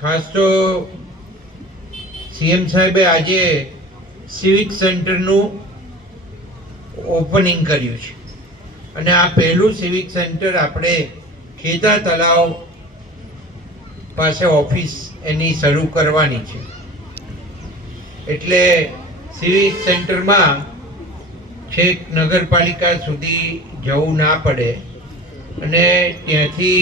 ખાસ તો સીએમ સાહેબે આજે સિવિક સેન્ટરનું ઓપનિંગ કર્યું છે અને આ પહેલું સિવિક સેન્ટર આપણે ખેતા તલાવ પાસે ઓફિસ એની શરૂ કરવાની છે. એટલે સિવિક સેન્ટરમાં છેક નગરપાલિકા સુધી જવું ના પડે અને ત્યાંથી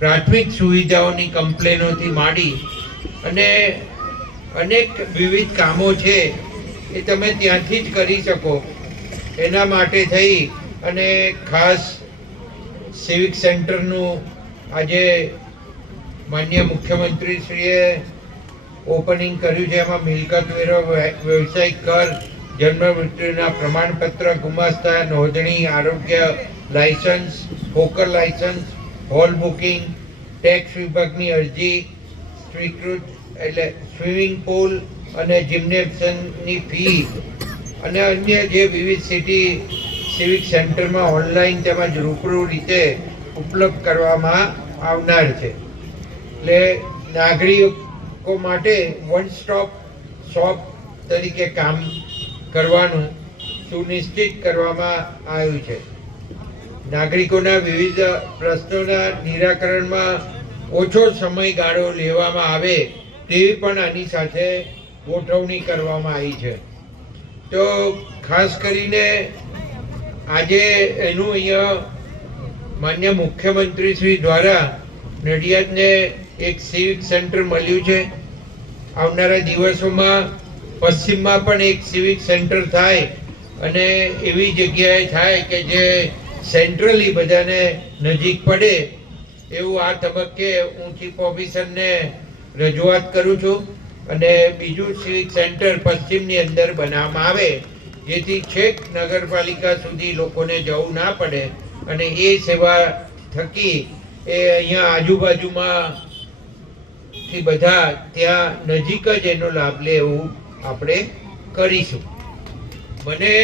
પ્રાથમિક સુવિધાઓની કમ્પ્લેનોથી માંડી અને અનેક વિવિધ કામો છે એ તમે ત્યાંથી જ કરી શકો. એના માટે થઈ અને ખાસ સિવિક સેન્ટરનું આજે માનનીય મુખ્યમંત્રીશ્રીએ ઓપનિંગ કર્યું છે. એમાં મિલકત વેરો, વ્યવસાયિક કર, જન્મ મૃત્યુના પ્રમાણપત્ર, ગુમાસ્તા નોંધણી, આરોગ્ય licence, hawker licence, hall booking, tax વિભાગની અરજી સ્વીકૃત એટલે સ્વિમિંગ પુલ અને જિમ્નેશિયમની ફી અને અન્ય જે વિવિધ સિવિક સેન્ટરમાં ઓનલાઈન તેમજ રૂબરૂ રીતે ઉપલબ્ધ કરવામાં આવનાર છે. એટલે નાગરિકો માટે વન સ્ટોપ શોપ તરીકે કામ કરવાનું સુનિશ્ચિત કરવામાં આવ્યું છે. નાગરિકોના વિવિધ પ્રશ્નોના નિરાકરણમાં ઓછો સમયગાળો લેવામાં આવે તેવી પણ આની સાથે ગોઠવણી કરવામાં આવી છે. તો ખાસ કરીને આજે એનું અહીંયા માન્ય મુખ્યમંત્રી શ્રી દ્વારા નડિયાદને એક સિવિક સેન્ટર મળ્યું છે. આવનારા દિવસોમાં પશ્ચિમમાં પણ એક સિવિક સેન્ટર થાય અને એવી જગ્યાએ થાય કે જે સેન્ટ્રલી બધાને નજીક પડે એવું આ તબક્કે હું ચીફ ઓફિસરને રજૂઆત કરું છું. અને બીજું સિવિક સેન્ટર પશ્ચિમની અંદર બનાવવામાં આવે જેથી છેક નગરપાલિકા સુધી લોકોને જવું ના પડે અને એ સેવા થકી એ અહીંયા આજુબાજુમાં થી બધા ત્યાં નજીક જ એનો લાભ લે એવું આપણે કરીશું. મને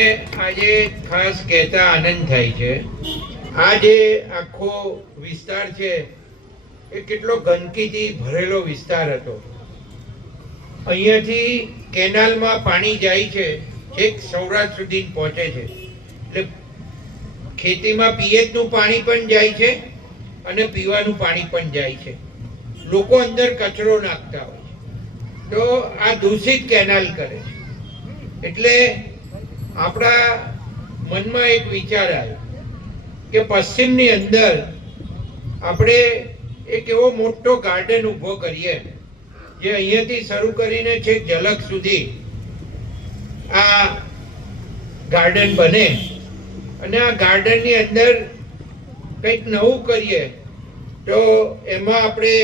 આજે ખાસ કહેતા આનંદ થાય છે આ જે આખો વિસ્તાર છે એ કેટલો ગંદકીથી ભરેલો વિસ્તાર હતો. અહીંયાથી કેનાલમાં પાણી જાય છે, છેક સૌરાષ્ટ્ર સુધી પહોંચે છે. એટલે ખેતીમાં પિયતનું પાણી પણ જાય છે અને પીવાનું પાણી પણ જાય છે. લોકો અંદર કચરો નાખતા હોય છે તો આ દૂષિત કેનાલ કરે છે. એટલે આપણા મનમાં એક વિચાર આવ્યો કે પશ્ચિમની અંદર આપણે એક એવો મોટો ગાર્ડન ઊભો કરીએ જે અહીંયાથી શરૂ કરીને છેક ઝલક સુધી આ ગાર્ડન બને અને આ ગાર્ડનની અંદર કંઈક નવું કરીએ તો એમાં આપણે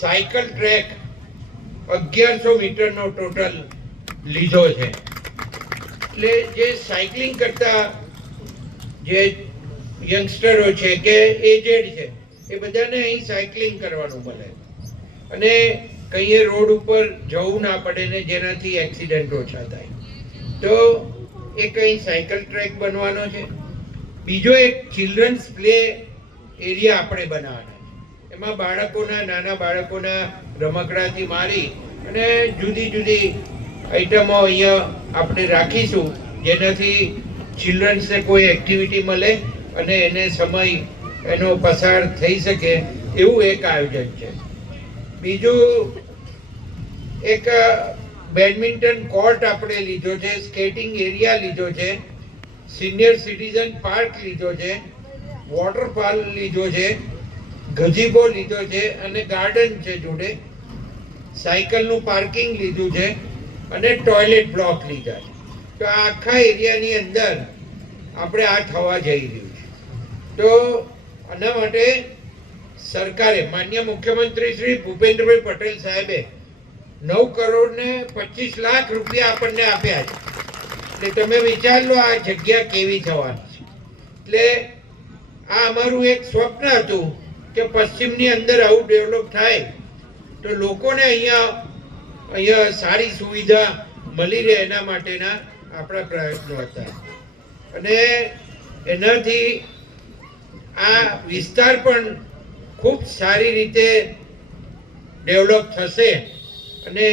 સાયકલ ટ્રેક 1100 મીટરનો ટોટલ લીધો છે. એટલે જે સાયકલિંગ કરતા જે યંગસ્ટરો છે કે એજેડ છે એ બધાને અહીં સાયકલિંગ કરવાનું મળે અને કઈએ રોડ ઉપર જવું ના પડે ને જેનાથી એક્સિડન્ટ ઓછા થાય. તો એ કંઈ સાયકલ ટ્રેક બનવાનો છે. બીજો એક ચિલ્ડ્રન્સ પ્લે એરિયા આપણે બનાવવાના છે. એમાં બાળકોના, નાના બાળકોના રમકડાથી મારી અને જુદી જુદી આઈટમો અહીંયા આપણે રાખીશું જેનાથી ચિલ્ડ્રન્સને કોઈ એક્ટિવિટી મળે અને એને સમય એનો પસાર થઈ શકે એવું એક આયોજન છે. બીજું એક બેડમિન્ટન કોર્ટ આપણે લીધો છે, સ્કેટિંગ એરિયા લીધો છે, સિનિયર સિટીઝન પાર્ક લીધો છે, વોટરફોલ લીધો છે, ગજીબો લીધો છે અને ગાર્ડન છે જોડે, સાયકલનું પાર્કિંગ લીધું છે અને ટોયલેટ બ્લોક લીધા છે. તો આ આખા એરિયાની અંદર આપણે આ થવા જઈ રહ્યું છે. તો આના માટે સરકારે માન્ય મુખ્યમંત્રી શ્રી ભૂપેન્દ્રભાઈ પટેલ સાહેબે 9 કરોડ ને 25 લાખ રૂપિયા આપણને આપ્યા છે. એટલે તમે વિચાર લો આ જગ્યા કેવી થવાની છે. એટલે આ અમારું એક સ્વપ્ન હતું કે પશ્ચિમની અંદર આવું ડેવલપ થાય તો લોકોને અહીંયા સારી સુવિધા મળી રહે એના માટેના આપણા પ્રયત્નો હતા. અને એનાથી આ વિસ્તાર પણ ખૂબ સારી રીતે ડેવલપ થશે અને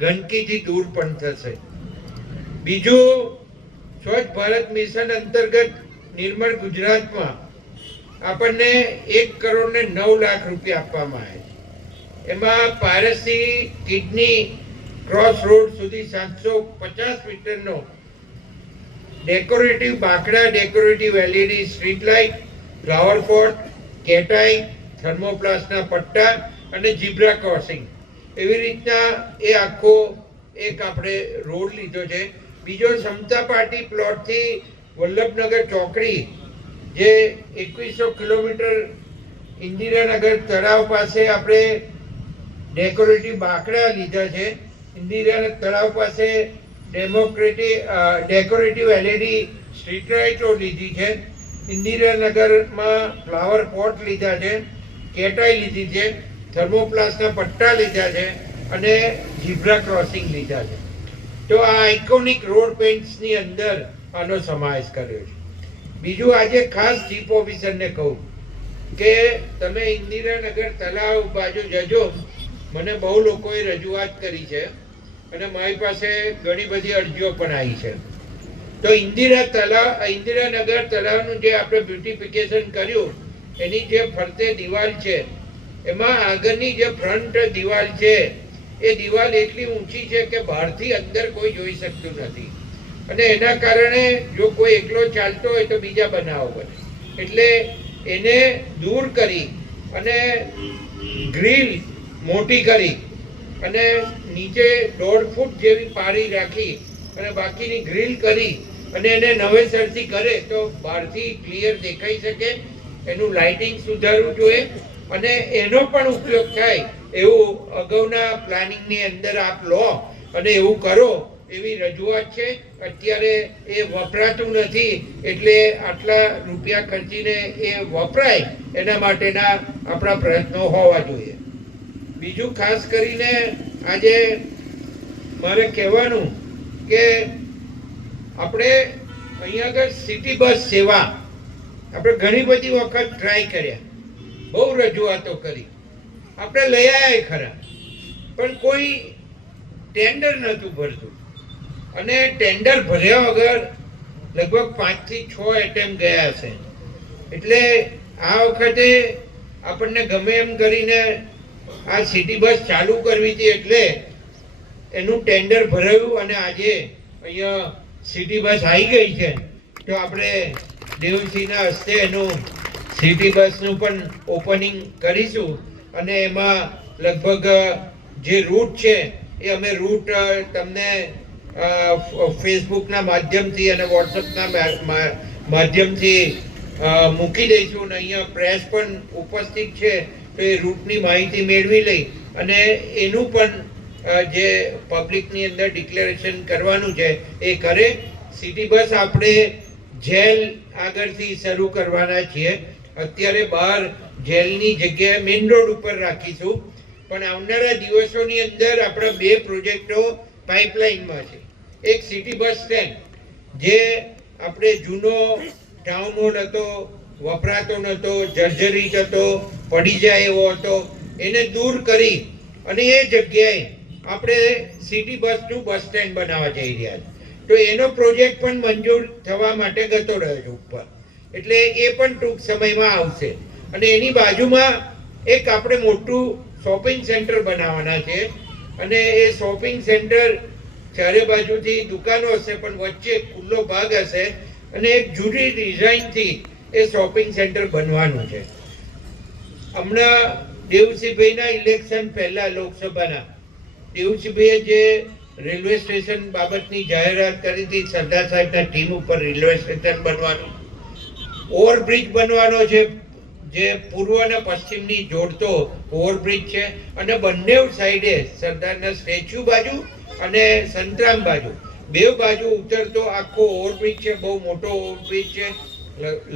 ગંદકીથી દૂર પણ થશે. બીજું, સ્વચ્છ ભારત મિશન અંતર્ગત નિર્મળ ગુજરાતમાં આપણને 1,09,00,000 રૂપિયા આપવામાં આવે છે. એમાં પારસી કિડની ક્રોસ રોડ સુધી 750 મીટરનો ડેકોરેટિવ બાંકડા, decorative LED street light, flower pot, કેટાઈ, થર્મોપ્લાસ્ટના પટ્ટા અને ઝીબ્રા ક્રોસિંગ, એવી રીતના એ આખો એક આપણે રોડ લીધો છે. બીજો, સમતા પાર્ટી પ્લોટથી વલ્લભનગર ચોકડી, જે 2100 કિલોમીટર ઇન્દિરાનગર તળાવ પાસે આપણે ડેકોરેટિવ બાંકડા લીધા છે. ઇન્દિરાનગર તળાવ પાસે ડેકોરેટિવ એલઈડી સ્ટ્રીટ લાઇટો લીધી છે. ઇન્દિરાનગરમાં ફ્લાવર પોટ લીધા છે, કેટાઈ લીધી છે, થર્મોપ્લાસ્ટના પટ્ટા લીધા છે અને ઝીબ્રા ક્રોસિંગ લીધા છે. તો આ આઇકોનિક રોડ પેઇન્ટ્સની અંદર આનો સમાવેશ કર્યો છે. બીજું, આજે ખાસ ચીફ ઓફિસરને કહું કે તમે ઇન્દિરાનગર તળાવ બાજુ જજો. મને બહુ લોકોએ રજૂઆત કરી છે અને મારી પાસે ઘણી બધી અરજીઓ પણ આવી છે. તો ઇન્દિરાનગર તળાવનું જે આપણે બ્યુટિફિકેશન કર્યું, એની જે ફરતે દિવાલ છે, એમાં આગળની જે ફ્રન્ટ દિવાલ છે, એ દિવાલ એટલી ઊંચી છે કે બહારથી અંદર કોઈ જોઈ શકતું નથી અને એના કારણે જો કોઈ એકલો ચાલતો હોય તો બીજા બનાવો બને. એટલે એને દૂર કરી અને ગ્રીલ મોટી કરી અને નીચે 1.5 ફૂટ જેવી પાળી રાખી અને બાકીની ગ્રીલ કરી અને એને નવેસરથી કરે તો બહારથી ક્લિયર દેખાઈ શકે. એનું લાઇટિંગ સુધારવું જોઈએ અને એનો પણ ઉપયોગ થાય એવું અગાઉના પ્લાનિંગની અંદર આપ લો અને એવું કરો, એવી રજૂઆત છે. અત્યારે એ વપરાતું નથી, એટલે આટલા રૂપિયા ખર્ચીને એ વપરાય એના માટેના આપણા પ્રયત્નો હોવા જોઈએ. બીજું, ખાસ કરીને આજે મારે કહેવાનું કે આપણે અહીંયા આગળ સિટી બસ સેવા આપણે ઘણી બધી વખત ટ્રાય કર્યા, બહુ રજૂઆતો કરી, આપણે લઈ આવ્યા ખરા, પણ કોઈ ટેન્ડર નહોતું ભરતું અને ટેન્ડર ભર્યા વગર લગભગ 5 થી 6 એટેમ્પ ગયા છે. એટલે આ વખતે આપણને ગમે એમ કરીને આ સિટી બસ ચાલુ કરવી હતી, એટલે એનું ટેન્ડર ભરાયું અને આજે અહીંયા સિટી બસ આવી ગઈ છે. તો આપણે દેવસિંહના હસ્તે એનું સિટી બસનું પણ ઓપનિંગ કરીશું અને એમાં લગભગ જે રૂટ છે એ અમે રૂટ તમને ફેસબુકના માધ્યમથી અને વોટ્સઅપના માધ્યમથી મૂકી દઈશું અને અહીંયા પ્રેસ પણ ઉપસ્થિત છે, તો એ રૂટની માહિતી મેળવી લઈ અને એનું પણ જે પબ્લિકની અંદર ડિક્લેરેશન કરવાનું છે એ કરે. સિટી બસ આપણે જેલ આગળથી શરૂ કરવાના છીએ. અત્યારે બહાર જેલની જગ્યાએ મેઇન રોડ ઉપર રાખીશું, પણ આવનારા દિવસોની અંદર આપણા 2 પ્રોજેક્ટો પાઇપલાઇનમાં છે. એક સિટી બસ સ્ટેન્ડ, જે આપણે જૂનો ટાઉન હોલ હતો, વપરાતો નહોતો, જર્જરિત હતો, પડી જાય એવો હતો, એને દૂર કરી અને એ જગ્યાએ આપણે સિટી બસનું બસ સ્ટેન્ડ બનાવવા જઈ રહ્યા છીએ. તો એનો પ્રોજેક્ટ પણ મંજૂર થવા માટે ગતો રહ્યો છે ઉપર, એટલે એ પણ ટૂંક સમયમાં આવશે. અને એની બાજુમાં એક આપણે મોટું શોપિંગ સેન્ટર બનાવવાના છે અને એ શોપિંગ સેન્ટર ચારે બાજુથી દુકાનો હશે પણ વચ્ચે ખુલ્લો ભાગ હશે અને એક જુદી ડિઝાઇનથી એ શોપિંગ સેન્ટર બનવાનું છે. હમણાં દેવસિંહભાઈના ઇલેક્શન પહેલા લોકસભાના દેવસિંહભાઈએ જે રેલવે સ્ટેશન બાબતની જાહેરાત કરી હતી, સરદાર સાહેબના ટીમ ઉપર રેલવે સ્ટેશન બનવાનું, ઓવરબ્રિજ બનવાનો છે જે પૂર્વ અને પશ્ચિમની જોડતો ઓવરબ્રિજ છે અને બંને સાઈડે સરદારના સ્ટેચ્યુ બાજુ અને સંતરામ બાજુ 2 બાજુ ઉતરતો આખો ઓવરબ્રિજ છે. બહુ મોટો ઓવરબ્રિજ છે,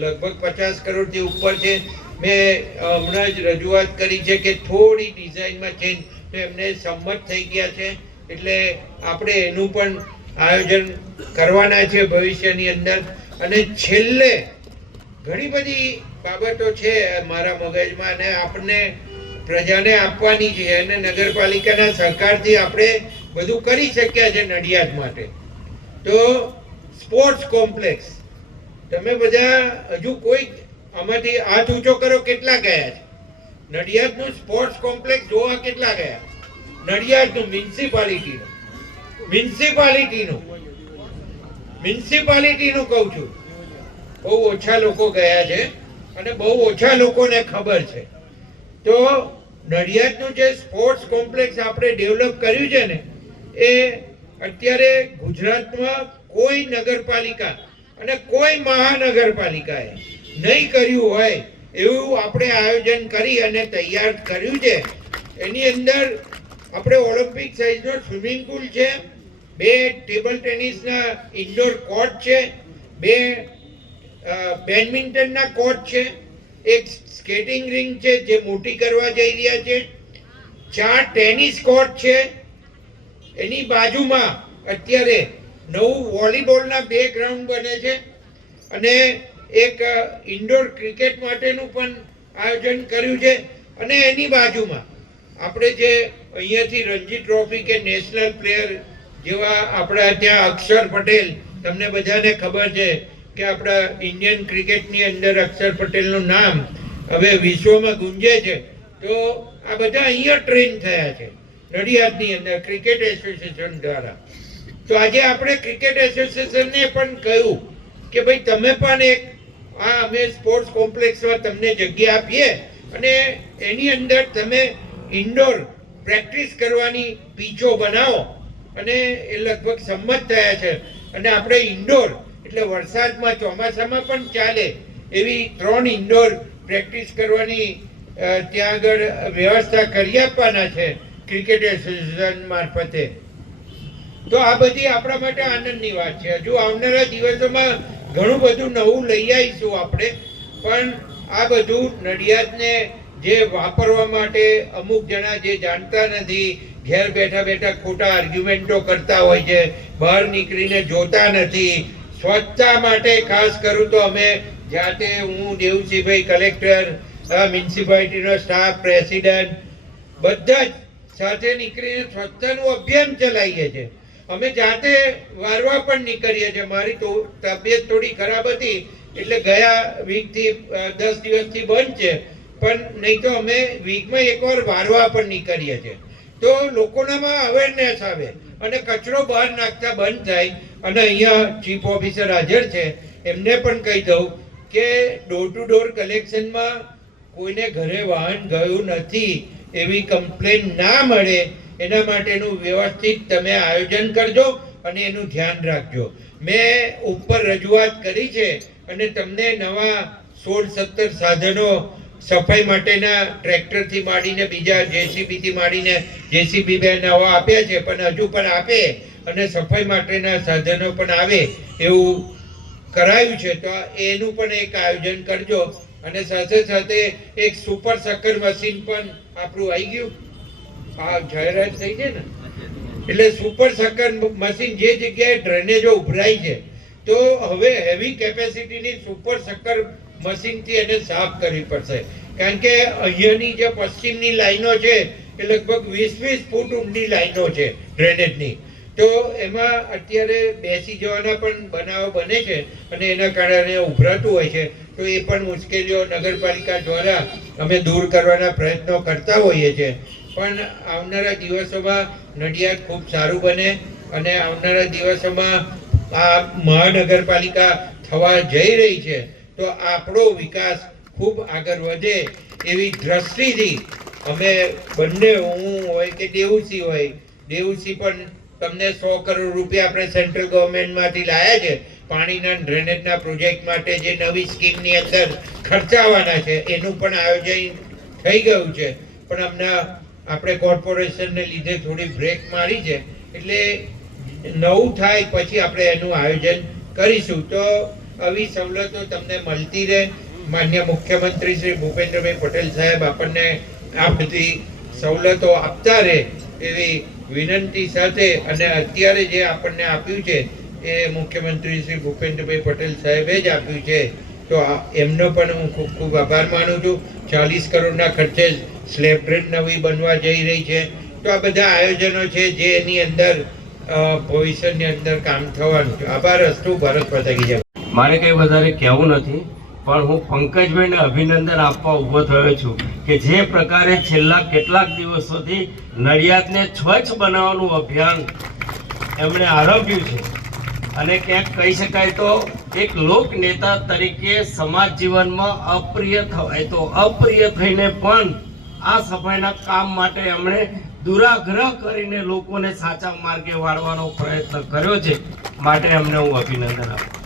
લગભગ 50 કરોડથી ઉપર છે. મેં હમણાં જ રજૂઆત કરી છે કે થોડી ડિઝાઇનમાં ચેન્જ, તો એમને સંમત થઈ ગયા છે. એટલે આપણે એનું પણ આયોજન કરવાના છે ભવિષ્યની અંદર. અને છેલ્લે ઘણી બધી બાબતો છે મારા મગજમાં અને આપણને પ્રજાને આપવાની છે અને નગરપાલિકાના સહકારથી આપણે બધું કરી શક્યા છે નડિયાદ માટે. તો સ્પોર્ટ્સ કોમ્પ્લેક્સ, તમે બધા હજુ કોઈ આમાંથી હાથ ઊંચો કરો, કેટલા ગયા છે નડિયાદનું સ્પોર્ટ્સ કોમ્પ્લેક્સ જોવા? કેટલા ગયા નડિયાદનું? મ્યુનિસિપાલિટીનું કહું છું. બહુ ઓછા લોકો ગયા છે અને બહુ ઓછા લોકોને ખબર છે. તો નડિયાદનું જે સ્પોર્ટ્સ કોમ્પ્લેક્સ આપણે ડેવલપ કર્યું છે ને, એ અત્યારે ગુજરાતમાં કોઈ નગરપાલિકા અને કોઈ મહાનગરપાલિકાએ નહીં કર્યું હોય એવું આપણે આયોજન કરી અને તૈયાર કર્યું છે. એની અંદર આપણે ઓલિમ્પિક સાઇઝનો સ્વિમિંગ પુલ છે, 2 ટેબલ ટેનિસના ઇન્ડોર કોર્ટ છે, 2 બેડમિન્ટનના કોર્ટ છે, 1 સ્કેટિંગ રિંગ છે જે મોટી કરવા જઈ રહ્યા છે, 4 ટેનિસ કોર્ટ છે. એની બાજુમાં અત્યારે નવું વોલીબોલના 2 ગ્રાઉન્ડ બને છે અને એક ઇન્ડોર ક્રિકેટ માટેનું પણ આયોજન કર્યું છે. અને એની બાજુમાં આપણે જે અહીંયાથી રણજી ટ્રોફી કે નેશનલ પ્લેયર જેવા આપણા ત્યાં અક્ષર પટેલ, તમને બધાને ખબર છે કે આપણા ઇન્ડિયન ક્રિકેટની અંદર અક્ષર પટેલનું નામ હવે વિશ્વમાં ગુંજે છે. તો આ બધા અહીંયા ટ્રેન થયા છે નડિયાદની અંદર ક્રિકેટ એસોસિએશન દ્વારા. તો આજે આપણે ક્રિકેટ એસોસિએશનને પણ કહ્યું કે ભાઈ તમે પણ એક અમે સ્પોર્ટ્સ કોમ્પ્લેક્સમાં તમને જગ્યા આપીએ અને એની અંદર તમે ઇન્ડોર પ્રેક્ટિસ કરવાની પીચો બનાવો. અને એ લગભગ સંમત થયા છે. અને આપણે ઇન્ડોર એટલે વરસાદમાં ચોમાસામાં પણ ચાલે એવી 3 ઇન્ડોર પ્રેક્ટિસ કરવાની ત્યાં આગળ વ્યવસ્થા કરી આપવાના છે ક્રિકેટ એસોસિએશન મારફતે. તો આ બધી આપણા માટે આનંદની વાત છે. હજુ આવનારા દિવસોમાં ઘણું બધું નવું લઈ આવીશું આપણે, પણ આ બધું નડિયાદને જે વાપરવા માટે અમુક જણા જે જાણતા નથી, ઘેર બેઠા બેઠા ખોટા આર્ગ્યુમેન્ટો કરતા હોય છે, બહાર નીકળીને જોતા નથી. સ્વચ્છતા માટે ખાસ કરું તો અમે જાતે, હું, દેવસિંહભાઈ કલેક્ટર, મ્યુનિસિપાલિટીનો સ્ટાફ, પ્રેસિડેન્ટ, બધા જ સાથે નીકળીને સ્વચ્છતાનું અભિયાન ચલાવીએ છીએ. અમે જાતે વારવા પણ નીકળીએ છીએ. મારી તો તબિયત થોડી ખરાબ હતી એટલે ગયા વીકથી 10 દિવસથી બંધ છે, પણ નહીં તો અમે વીકમાં એકવાર વારવા પણ નીકળીએ છીએ. તો લોકોનામાં અવેરનેસ આવે અને કચરો બહાર નાખતા બંધ થાય. અને અહીંયા ચીફ ઓફિસર હાજર છે, એમને પણ કહી દઉં કે ડોર ટુ ડોર કલેક્શનમાં કોઈને ઘરે વાહન ગયું નથી એવી કમ્પ્લેન ના મળે એના માટેનું વ્યવસ્થિત તમે આયોજન કરજો અને એનું ધ્યાન રાખજો. મેં ઉપર રજૂઆત કરી છે અને તમને નવા 16-17 સાધનો સફાઈ માટેના ટ્રેક્ટરથી માંડીને બીજા જેસીબીથી માંડીને જેસીબી 2 નવા આપ્યા છે, પણ હજુ પણ આપે અને સફાઈ માટેના સાધનો પણ આવે એવું કરાયું છે. તો એનું પણ એક આયોજન કરજો. અને સાથે સાથે એક સુપર શક્કર મશીન પણ આપણું આવી ગયું, આ જાહેરાત થઈ છે ને, એટલે સુપર શક્કર મશીન જે જગ્યાએ ડ્રેનેજો ઉભરાય છે તો હવે હેવી કેપેસિટીની સુપર શક્કર મશીનથી એને સાફ કરવી પડશે. કારણ કે અહીંયાની જે પશ્ચિમની લાઈનો છે એ લગભગ 20-20 ફૂટ ઊંડી લાઈનો છે ડ્રેનેજની. તો એમાં અત્યારે બેસી જવાના પણ બનાવો બને છે અને એના કારણે ઉભરાતું હોય છે. તો એ પણ મુશ્કેલીઓ નગરપાલિકા દ્વારા અમે દૂર કરવાના પ્રયત્નો કરતા હોઈએ છીએ. પણ આવનારા દિવસોમાં નડિયાદ ખૂબ સારું બને અને આવનારા દિવસોમાં આ મહાનગરપાલિકા થવા જઈ રહી છે તો આપણો વિકાસ ખૂબ આગળ વધે એવી દ્રષ્ટિથી અમે બંને, હું હોય કે દેવુસિંહ હોય, દેવુસિંહ પણ તમને 100 કરોડ રૂપિયા આપણે સેન્ટ્રલ ગવર્મેન્ટમાંથી લાયા છે પાણીના ડ્રેનેજના પ્રોજેક્ટ માટે, જે નવી સ્કીમની અંદર ખર્ચાવાના છે એનું પણ આયોજન થઈ ગયું છે. પણ હમણાં આપણે કોર્પોરેશનને લીધે થોડી બ્રેક મારી છે, એટલે નવું થાય પછી આપણે એનું આયોજન કરીશું. તો આવી સવલતો તમને મળતી રહે. માન્ય મુખ્યમંત્રી શ્રી ભૂપેન્દ્રભાઈ પટેલ સાહેબ આપણને આ બધી સવલતો આપતા રહે એવી વિનંતી સાથે, અને અત્યારે જે આપણને આપ્યું છે એ મુખ્યમંત્રી શ્રી ભૂપેન્દ્રભાઈ પટેલ સાહેબે જ આપ્યું છે. તો એમનો પણ હું ખૂબ ખૂબ આભાર માનું છું. 40 કરોડના ખર્ચે સ્લેબ બ્રેડ નવી બનવા જઈ રહી છે. તો આ બધા આયોજનો છે જે એની અંદર ભવિષ્યની અંદર કામ થવાનું છે. આભાર અસ્તુ. ભારત માતા કી જય. મારે કંઈ વધારે કહેવું નથી, પણ હું પંકજભાઈને અભિનંદન આપવા ઊભો થયો છું કે જે પ્રકારે છેલ્લા કેટલાક દિવસોથી નડિયાદને સ્વચ્છ બનાવવાનું અભિયાન એમણે આરંભ્યું છે અને ક્યાંક કહી શકાય તો એક લોક નેતા તરીકે સમાજ જીવનમાં અપ્રિય થવાય તો અપ્રિય થઈને પણ આ સફાઈના કામ માટે એમણે દુરાગ્રહ કરીને લોકોને સાચા માર્ગે વાળવાનો પ્રયત્ન કર્યો છે. માટે એમને હું અભિનંદન આપું.